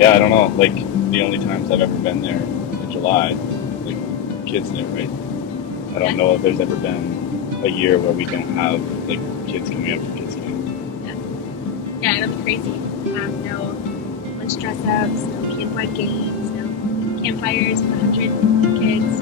yeah, I don't know, like, the only times I've ever been there in July, like, kids there, right? I don't know if there's ever been a year where we don't have, like, kids coming up for kids camp. Yeah, that'd be crazy. No lunch dress-ups, no campfire games, no campfires for 100 kids.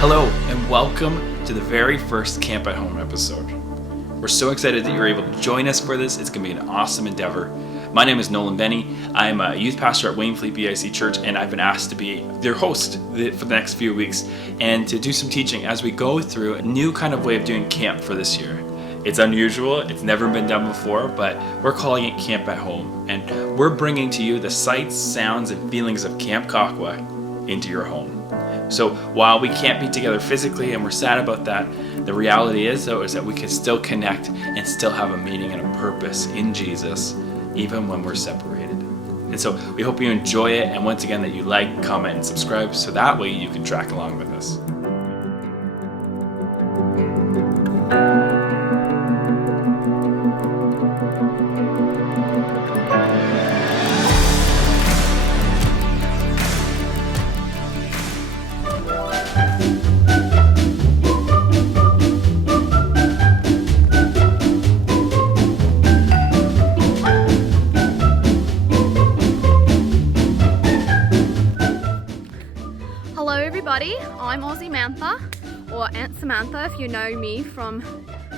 Hello, and welcome to the very first Camp at Home episode. We're so excited that you're able to join us for this. It's going to be an awesome endeavor. My name is Nolan Benny. I'm a youth pastor at Wainfleet BIC Church, and I've been asked to be their host for the next few weeks and to do some teaching as we go through a new kind of way of doing camp for this year. It's unusual, it's never been done before, but we're calling it Camp at Home, and we're bringing to you the sights, sounds, and feelings of Camp Kakwa into your home. So while we can't be together physically, and we're sad about that, the reality is that we can still connect and still have a meaning and a purpose in Jesus, even when we're separated. And so we hope you enjoy it, and once again that you like, comment, and subscribe, so that way you can track along with us. I'm Aussie Mantha, or Aunt Samantha if you know me from,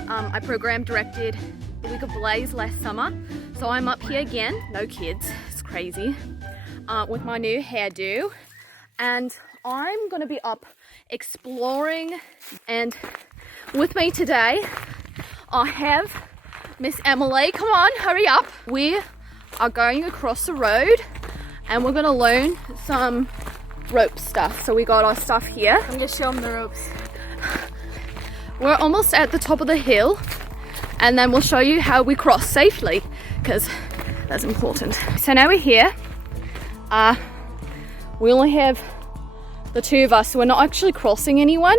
I program directed the Week of Blaze last summer. So I'm up here again, no kids, it's crazy, with my new hairdo. And I'm gonna be up exploring, and with me today, I have Miss Emily. Come on, hurry up. We are going across the road and we're gonna learn some rope stuff. So we got our stuff here. I'm gonna show them the ropes. We're almost at the top of the hill, and then we'll show you how we cross safely, because that's important. So now we're here. We only have the two of us, so we're not actually crossing anyone.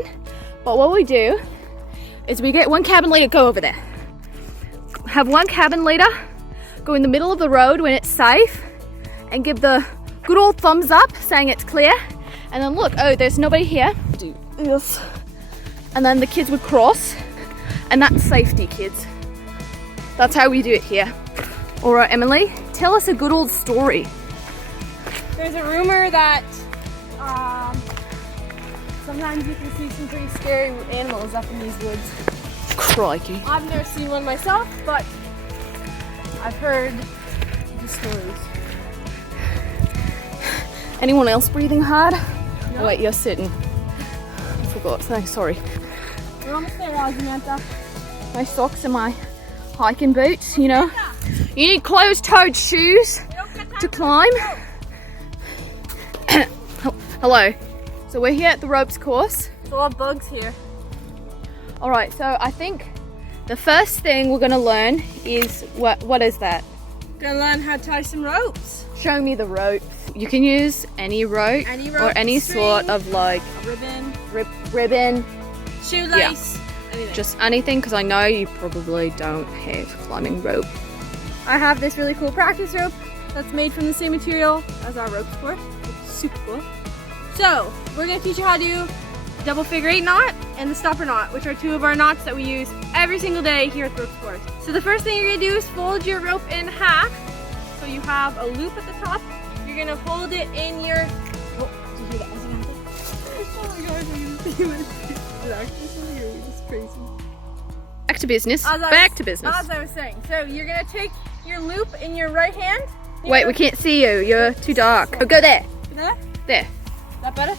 But what we do is we get one cabin leader, go over there. Have one cabin leader go in the middle of the road when it's safe and give the good old thumbs up saying it's clear, and then look, oh, there's nobody here. Do this. And then the kids would cross, and that's safety, kids. That's how we do it here. All right, Emily, tell us a good old story. There's a rumor that sometimes you can see some pretty scary animals up in these woods. Crikey. I've never seen one myself, but I've heard the stories. Anyone else breathing hard? No. Oh, wait, you're sitting. I forgot. No, sorry. We're almost there, Samantha. My socks and my hiking boots, you know. You need closed-toed shoes to climb. Hello. So we're here at the ropes course. There's a lot of bugs here. All right, so I think the first thing we're going to learn is, what is that? Gonna learn how to tie some ropes. Show me the rope. You can use any rope, or any sort of like ribbon, shoelace, anything. Just anything, because I know you probably don't have climbing rope. I have this really cool practice rope that's made from the same material as our ropes for. It's super cool. So we're gonna teach you how to double figure 8 knot and the stopper knot, which are two of our knots that we use every single day here at Throat Sports. So the first thing you're gonna do is fold your rope in half. So you have a loop at the top. You're gonna hold it in your, oh, did you hear that? Oh my gosh, I'm gonna see it actually so weird, it's crazy. Back to business. Back to business. As I was saying, so you're gonna take your loop in your right hand. Wait, we can't see you. You're too dark. Oh, go there. There? There. That better?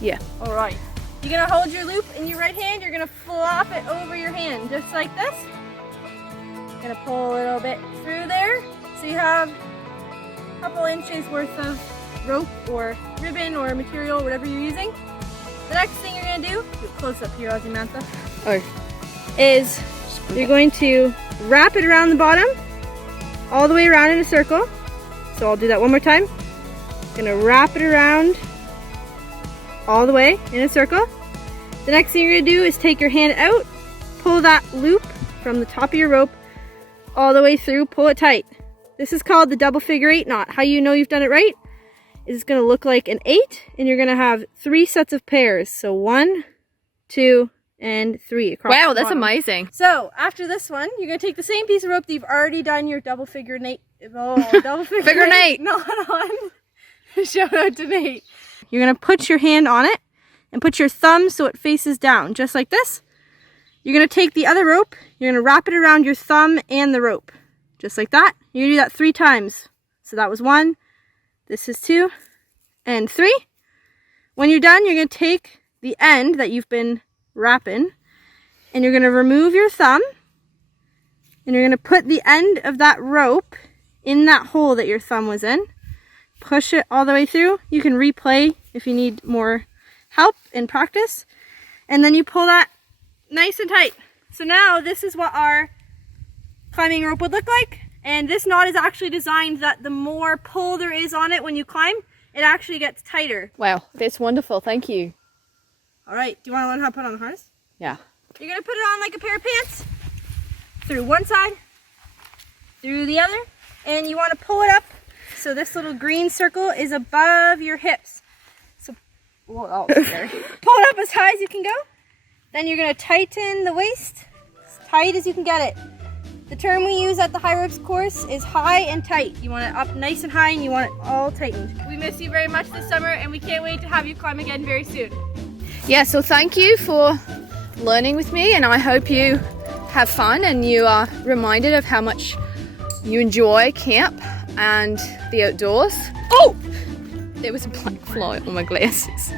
Yeah. All right. You're gonna hold your loop in your right hand. You're gonna flop it over your hand, just like this. Gonna pull a little bit through there. So you have a couple inches worth of rope or ribbon or material, whatever you're using. The next thing you're gonna do close up here, Samantha. Oh. Is you're going to wrap it around the bottom, all the way around in a circle. So I'll do that one more time. Gonna wrap it around all the way in a circle. The next thing you're gonna do is take your hand out, pull that loop from the top of your rope all the way through, pull it tight. This is called the double figure 8 knot. How you know you've done it right is it's gonna look like an 8, and you're gonna have 3 sets of pairs. So 1, 2, and 3 across. Wow, the that's bottom. amazing. So after this one, you're gonna take the same piece of rope that you've already done your double figure 8. Double Figure 8 knot on. Shout out to Nate. You're gonna put your hand on it and put your thumb so it faces down, just like this. You're gonna take the other rope, you're gonna wrap it around your thumb and the rope, just like that. You're gonna do that 3 times. So that was 1, this is 2, and 3. When you're done, you're gonna take the end that you've been wrapping, and you're gonna remove your thumb, and you're gonna put the end of that rope in that hole that your thumb was in. Push it all the way through. You can replay if you need more help in practice. And then you pull that nice and tight. So now this is what our climbing rope would look like. And this knot is actually designed that the more pull there is on it when you climb, it actually gets tighter. Wow, that's wonderful. Thank you. All right, do you want to learn how to put on the harness? Yeah. You're gonna put it on like a pair of pants, through one side, through the other, and you want to pull it up so this little green circle is above your hips. So, whoa, that was scary. Pull it up as high as you can go. Then you're gonna tighten the waist as tight as you can get it. The term we use at the high ropes course is high and tight. You want it up nice and high, and you want it all tightened. We miss you very much this summer, and we can't wait to have you climb again very soon. Yeah, so thank you for learning with me, and I hope you have fun and you are reminded of how much you enjoy camp and the outdoors. Oh! There was a black fly on my glasses.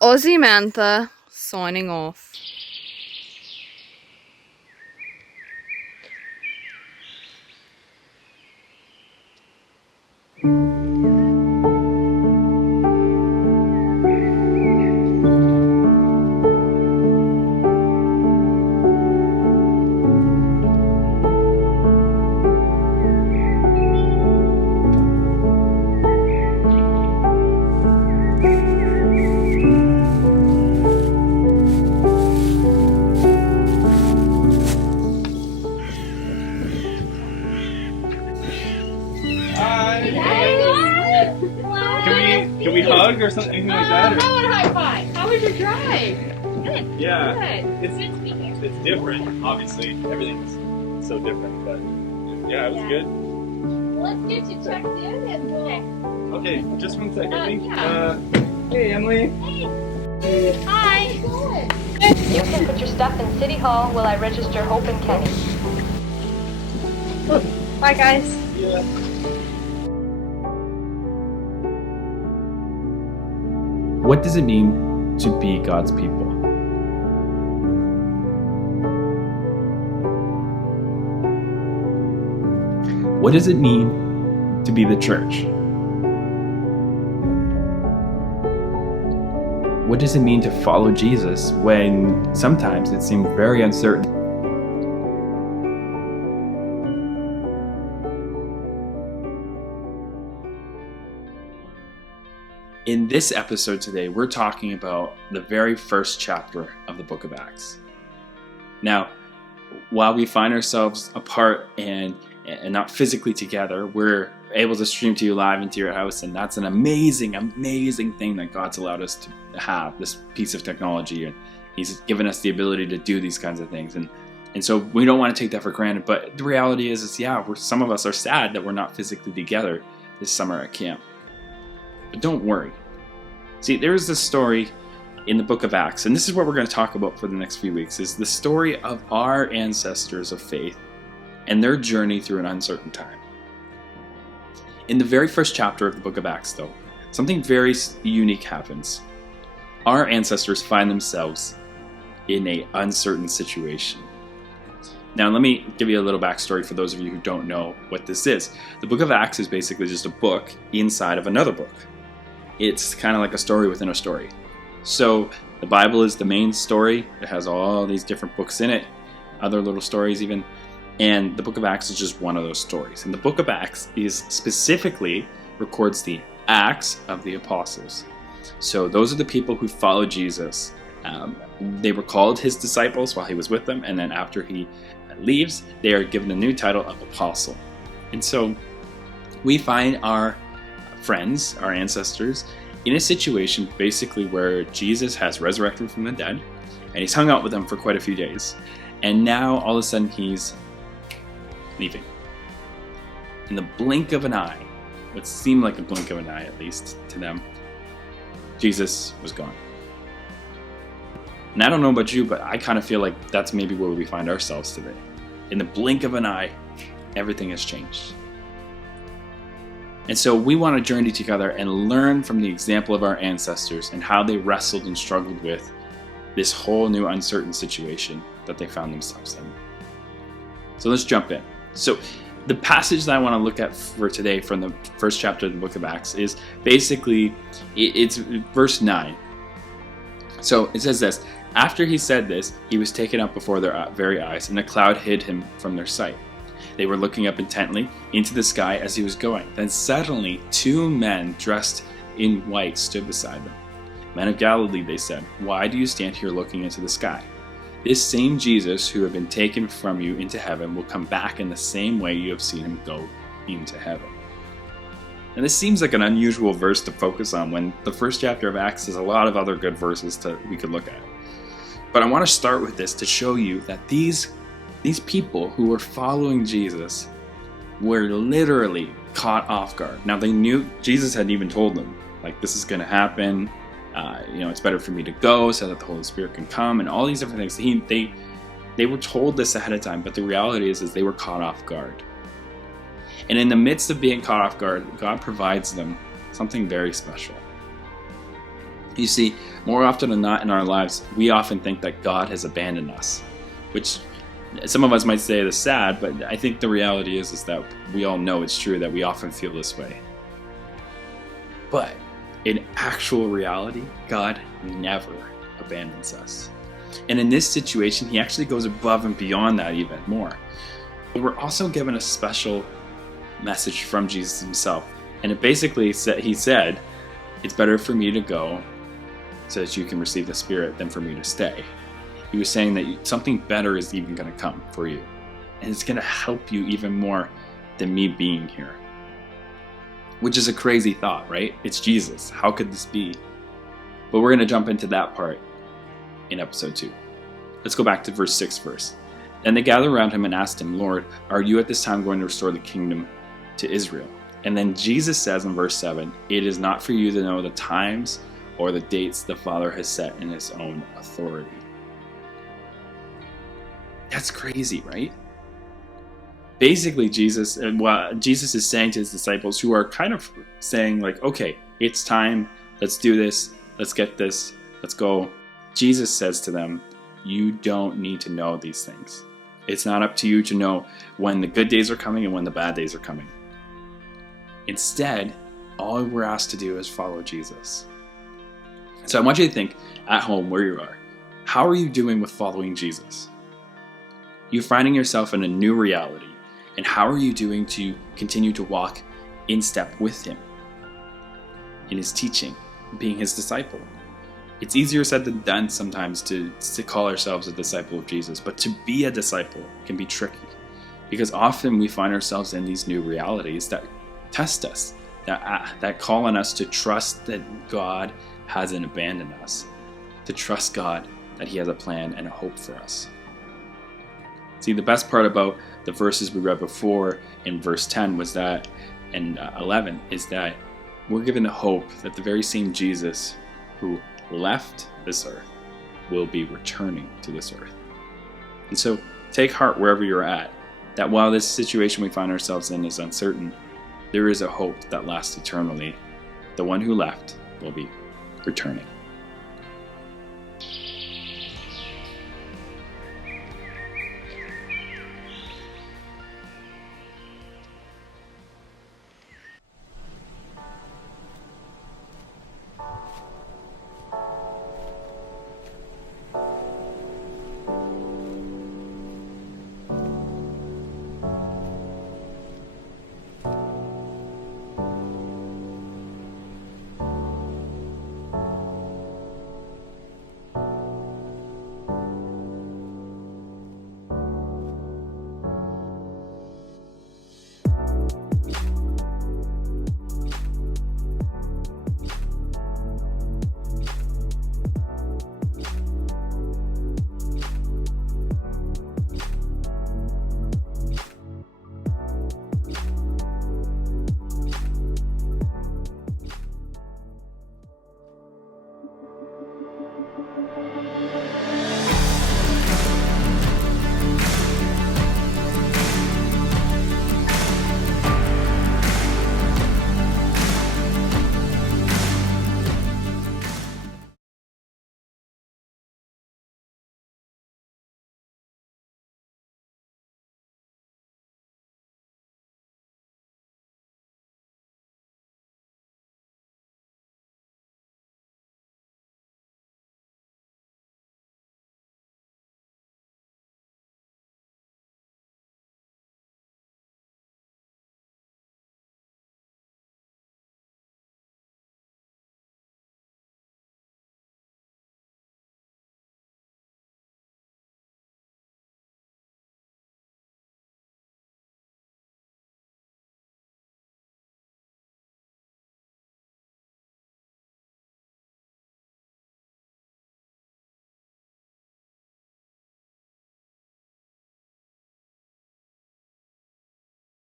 Aussie Mantha signing off. Can we hug or something, anything like that? Or? High five. How was your drive? Good. Yeah, Good. Good to be here. it's different. Obviously, everything's so different, but yeah, it was good. Well, let's get you checked in and we'll... Okay, just one second. I think. Yeah. Hey, Emily. Hey. Hi. Good. You can put your stuff in City Hall while I register Hope and Kenny. Bye, guys. Yeah. What does it mean to be God's people? What does it mean to be the church? What does it mean to follow Jesus when sometimes it seems very uncertain? In this episode today, we're talking about the very first chapter of the book of Acts. Now, while we find ourselves apart and and not physically together, we're able to stream to you live into your house, and that's an amazing, amazing thing that God's allowed us to have, this piece of technology, and He's given us the ability to do these kinds of things, and so we don't want to take that for granted. But the reality is some of us are sad that we're not physically together this summer at camp. But don't worry. See, there's this story in the book of Acts, and this is what we're going to talk about for the next few weeks, is the story of our ancestors of faith and their journey through an uncertain time. In the very first chapter of the book of Acts, though, something very unique happens. Our ancestors find themselves in an uncertain situation. Now, let me give you a little backstory for those of you who don't know what this is. The book of Acts is basically just a book inside of another book. It's kind of like a story within a story. So the Bible is the main story. It has all these different books in it, other little stories even. And the book of Acts is just one of those stories. And the book of Acts is specifically records the acts of the apostles. So those are the people who followed Jesus. They were called his disciples while he was with them. And then after he leaves, they are given a new title of apostle. And so we find our friends, our ancestors, in a situation basically where Jesus has resurrected from the dead, and he's hung out with them for quite a few days. And now all of a sudden he's leaving. In the blink of an eye, what seemed like a blink of an eye at least to them, Jesus was gone. And I don't know about you, but I kind of feel like that's maybe where we find ourselves today. In the blink of an eye, everything has changed. And so we want to journey together and learn from the example of our ancestors and how they wrestled and struggled with this whole new uncertain situation that they found themselves in. So let's jump in. So the passage that I want to look at for today from the first chapter of the book of Acts is basically, it's verse 9. So it says this: after he said this, he was taken up before their very eyes, and a cloud hid him from their sight. They were looking up intently into the sky as he was going. Then suddenly 2 men dressed in white stood beside them. Men of Galilee, they said, why do you stand here looking into the sky? This same Jesus who had been taken from you into heaven will come back in the same way you have seen him go into heaven. And this seems like an unusual verse to focus on when the first chapter of Acts has a lot of other good verses we could look at. But I want to start with this to show you that these people who were following Jesus were literally caught off guard. Now they knew Jesus had even told them, like, this is going to happen. It's better for me to go so that the Holy Spirit can come, and all these different things. They were told this ahead of time, but the reality is they were caught off guard. And in the midst of being caught off guard, God provides them something very special. You see, more often than not in our lives, we often think that God has abandoned us, which some of us might say is sad, but I think the reality is that we all know it's true that we often feel this way. But in actual reality, God never abandons us. And in this situation, he actually goes above and beyond that even more. But we're also given a special message from Jesus himself. And it basically he said, it's better for me to go so that you can receive the Spirit than for me to stay. He was saying that something better is even going to come for you. And it's going to help you even more than me being here. Which is a crazy thought, right? It's Jesus. How could this be? But we're going to jump into that part in episode 2. Let's go back to verse 6 first. Then they gathered around him and asked him, Lord, are you at this time going to restore the kingdom to Israel? And then Jesus says in verse 7, it is not for you to know the times or the dates the Father has set in his own authority. That's crazy, right? Basically, Jesus is saying to his disciples, who are kind of saying like, okay, it's time, let's do this, let's get this, let's go. Jesus says to them, you don't need to know these things. It's not up to you to know when the good days are coming and when the bad days are coming. Instead, all we're asked to do is follow Jesus. So I want you to think at home where you are. How are you doing with following Jesus? You're finding yourself in a new reality. And how are you doing to continue to walk in step with him? In his teaching, being his disciple. It's easier said than done sometimes to call ourselves a disciple of Jesus, but to be a disciple can be tricky. Because often we find ourselves in these new realities that test us, that call on us to trust that God hasn't abandoned us, to trust God that He has a plan and a hope for us. See, the best part about the verses we read before in verse 10 was that, and 11, is that we're given the hope that the very same Jesus who left this earth will be returning to this earth. And so take heart wherever you're at, that while this situation we find ourselves in is uncertain, there is a hope that lasts eternally. The one who left will be returning.